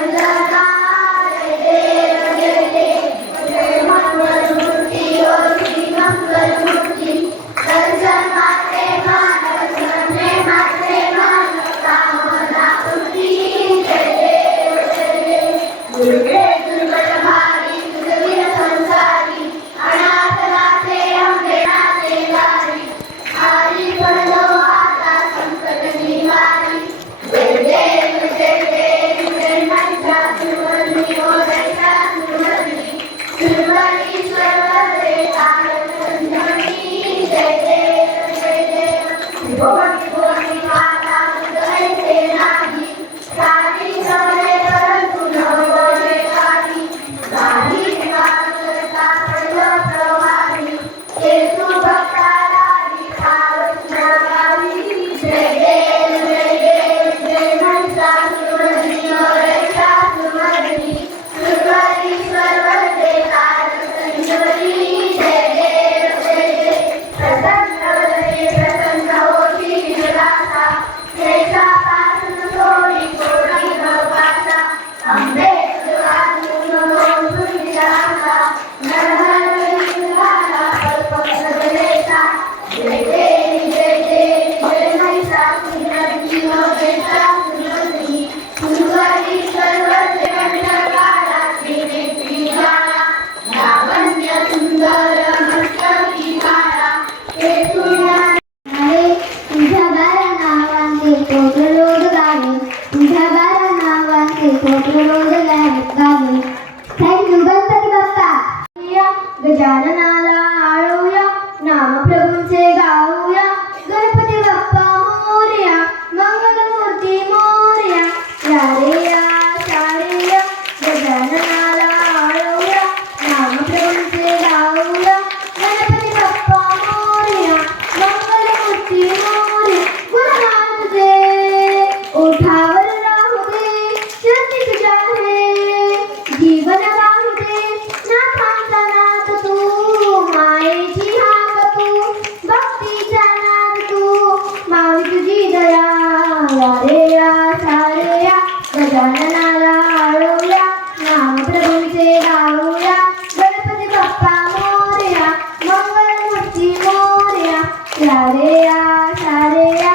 Allah. I the Lamb of Morya या रे या सारे या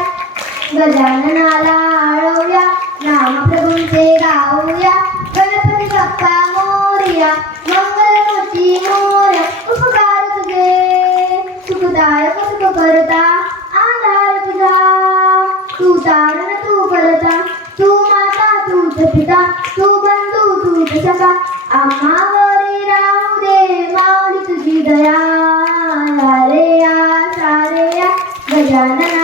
गजाननाला आळवूया नामप्रभूंचे गाऊया, गणपती बाप्पा मोरया मंगलमूर्ती मोरया, उपकार तुझे. सुखदायक सुख करता, आधार तुझा. तारण करता माता तूच पिता बंधू तूच सखा आम्हावरी राहू दे माऊली तुझी दया. வாழ்ந்த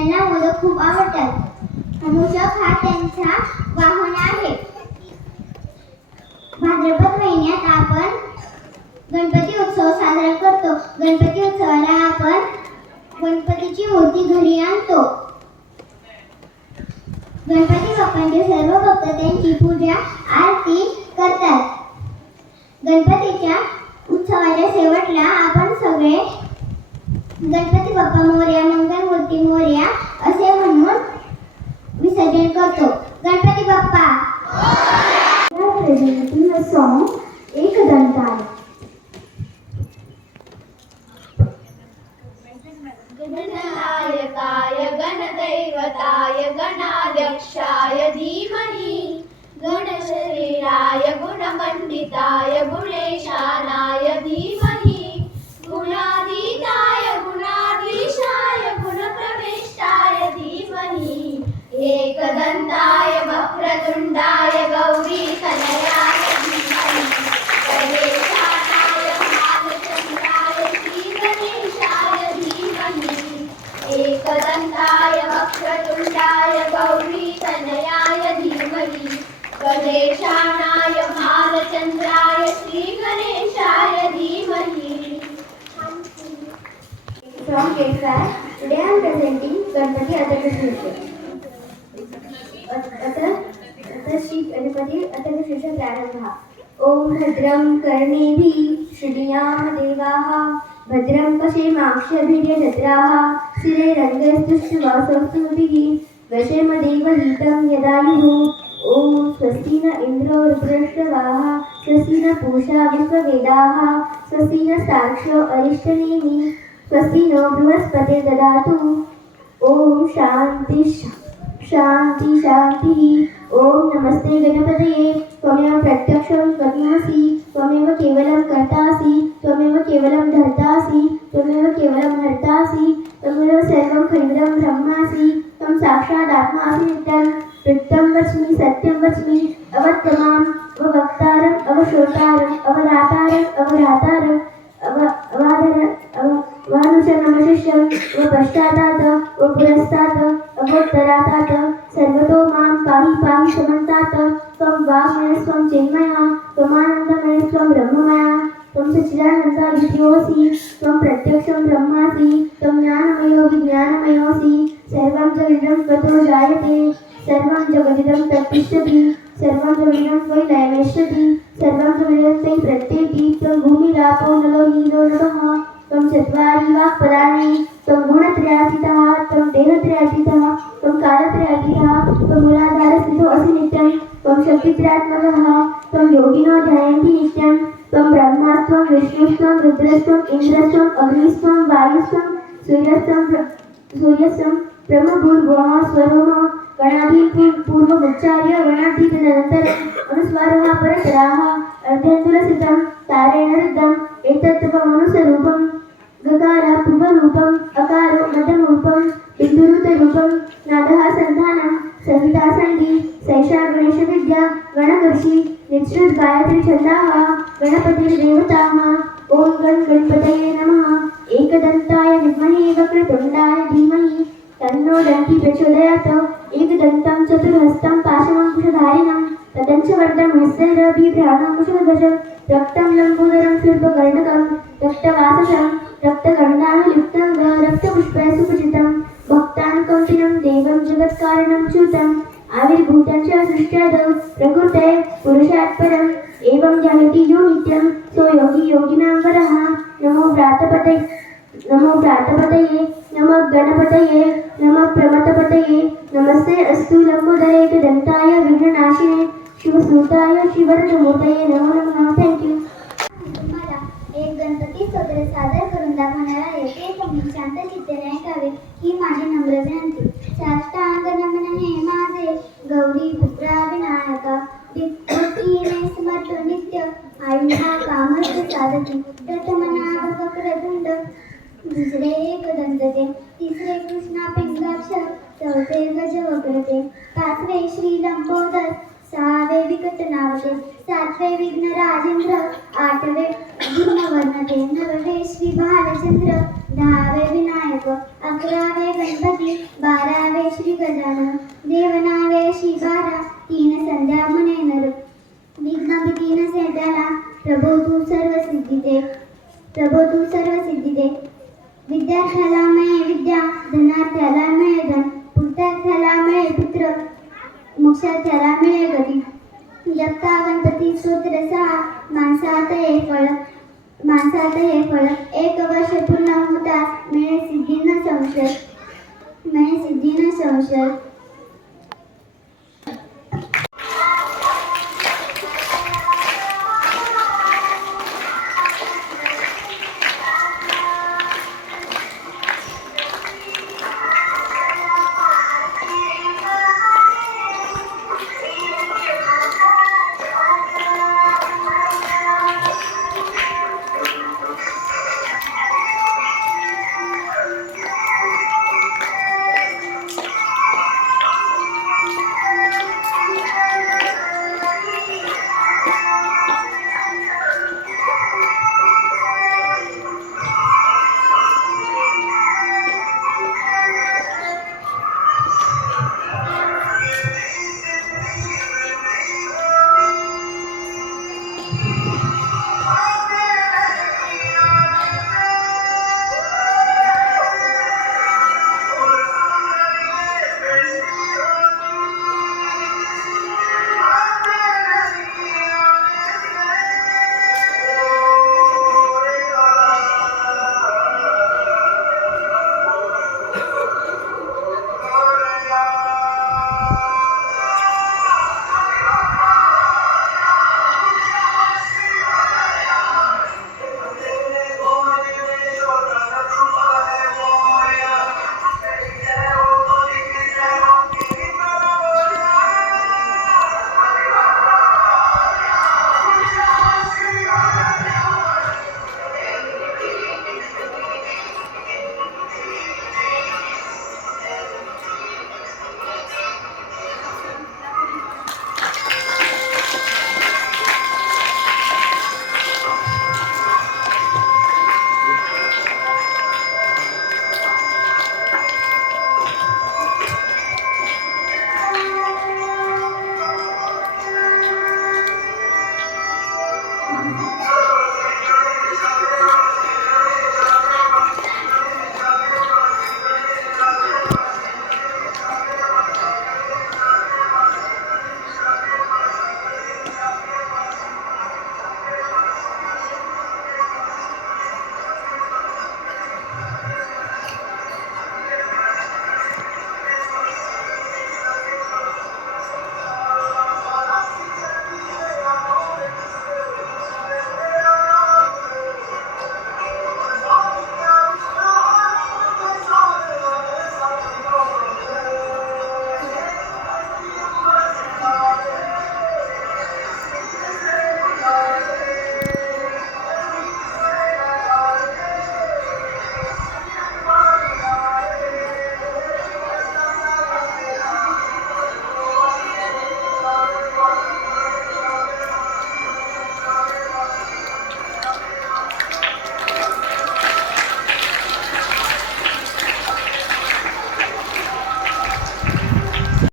जाते त्यांना मोदक खूप आवडतात. मूषक हा त्यांचा वाहन आहे. भाद्रपद महिन्यात आपण गणपती उत्सव साजरा करतो. गणपती उत्सवाला आपण गणपतीची मूर्ती घरी आणतो. गणपती बाप्पांचे सर्व भक्त त्यांची पूजा आरती करतात. गणपतीच्या उत्सवाच्या शेवटला आपण सगळे गणपती बाप्पा मोर्या मंगलमूर्ती मोर्या असे म्हणून विसर्जन करतो. Ganpati Bappa. presenting a song एकदंताय गणनायकाय गणदैवताय गणाध्यक्षाय धीमहि गणशरीराय गुणमण्डिताय धीमहि गणेशानाय भालचन्द्राय श्रीगणेशाय धीमहि। From Kesar. Today I am presenting Ganpati अथ श्री गणपती अथर्वशीर्ष प्रारंभः ॐ भद्रं कर्णेभिः शृणुयाम देवाः भद्रं पश्येमाक्षभिर्यजत्राः स्थिरैरङ्गैस्तुष्टुवासोऽस्तुभिः वशेम देवहितं यदायुः ॐ स्वस्ति न इन्द्रो रुद्रश्रवाः स्वस्ति न पूषा विश्ववेदाः स्वस्ति न साक्षो अरिष्टनेमि स्वस्ति नो ददातु। ॐ शान्ति शान्ति शान्तिः। ॐ नमस्ते गणपतये। त्वमेव प्रत्यक्षं त्वमेवसि त्वमेव केवलं कर्तासि। त्वमेव केवलं धर्तासि। त्वमेव केवलं हर्तासि। त्वमेव सर्वं खण्डं ब्रह्मासि। त्वं साक्षादात्मासि त्वं सच्चिदानन्दा विद्योऽसि त्वं प्रत्यक्षं ब्रह्मासि त्वं ज्ञानमयो विज्ञानमयोऽसि सर्वं जगदिदं त्वतो जायते सर्वं जगदिदं तत्तिष्ठति सर्वं जगदिदं त्वयि लयमेष्यति सर्वं जगदिदं त्वयि प्रत्येति त्वं भूमिरापो नलो नीलो नभः त्वं चत्वारि वाक्पदानि त्वं गुणत्रयातीतः त्वं देहत्रयातीतः त्वं कालत्रयातीतः त्वं मूलाधारस्थितो असि नित्यं त्वं शक्तित्रयात्मकः त्वं योगिनो ध्यायन्ति नित्यं त्वं ब्रह्मास्त्वं विष्णुस्त्वं रुद्रस्त्वम् इन्द्रस्त्वम् अग्निस्त्वं वायुस्त्वं सूर्यस्त्वं सूर्यस्त्वं ब्रह्मभूर्भुवः, स्वरोमः गणाधीन पूर्वमुच्चार्य गणाधीतदनन्तरम् अनुस्वारः परतराः अर्धेन्दुलसितं तारेण रुद्धम् एतत् त्वमनुस्वरूपम् गकार पूर्वरूपम् अकारो मध्यमरूपं, बिन्दुरुतरूपं, नादः सन्धानं सहिता सन्धि सैषा गणेशविद्या गणकर्षी निश्चित गायत्री छन्दाः గణపతి దేవతామ ఓం గం గణపతయే నమ ఏకదంతాయ విద్మహే వక్రతుండాయ ధీమహి తన్నో డంకి ప్రచోదయాత్ ఏకదంతం చతుర్హస్తం పాశమంకుశధారిణం తదంచ వర్ధం హస్తరభి ప్రాణాంకుశధ్వజం गणपती सादर करून दाखवणारा येते तुम्ही शांत चित्तेने ऐकावे ही माझी नम्र विनंती. साष्टांग नमन हे माझे गौरी पुत्रा विनायका वित्तीने स्मरतो नित्य आयुधा कामर्थ साधते. प्रथम नाभ वक्रतुंड दुसरे एक दंतते. तिसरे कृष्णा पिंगाक्षर चौथे गज वक्रते पाचवे श्री लंबोदर, सहावे विकट नावते सातवे विघ्न राजेंद्र आठवे गुणवर्णते नववे श्री बालचंद्र दहावे विनायक अकरावे गणपती बारावे श्री गजानन देवनावे श्री बारा तीन संध्या म्हणे नर विघ्न तीन सेद्याला प्रभो तू सर्व सिद्धिते प्रभो तू सर्व सिद्धिते विद्यार्थ्याला मिळे विद्या धनार्थ्याला मिळे धन पुत्रार्थ्याला मिळे पुत्र मोक्षार्थ्याला मिळे गती जगता गणपती सूत्र सहा माणसात एक फळ माणसाचे हे फळ एक वर्ष पूर्ण होता. मिळे सिद्धी न संशय. मिळे सिद्धी न संशय.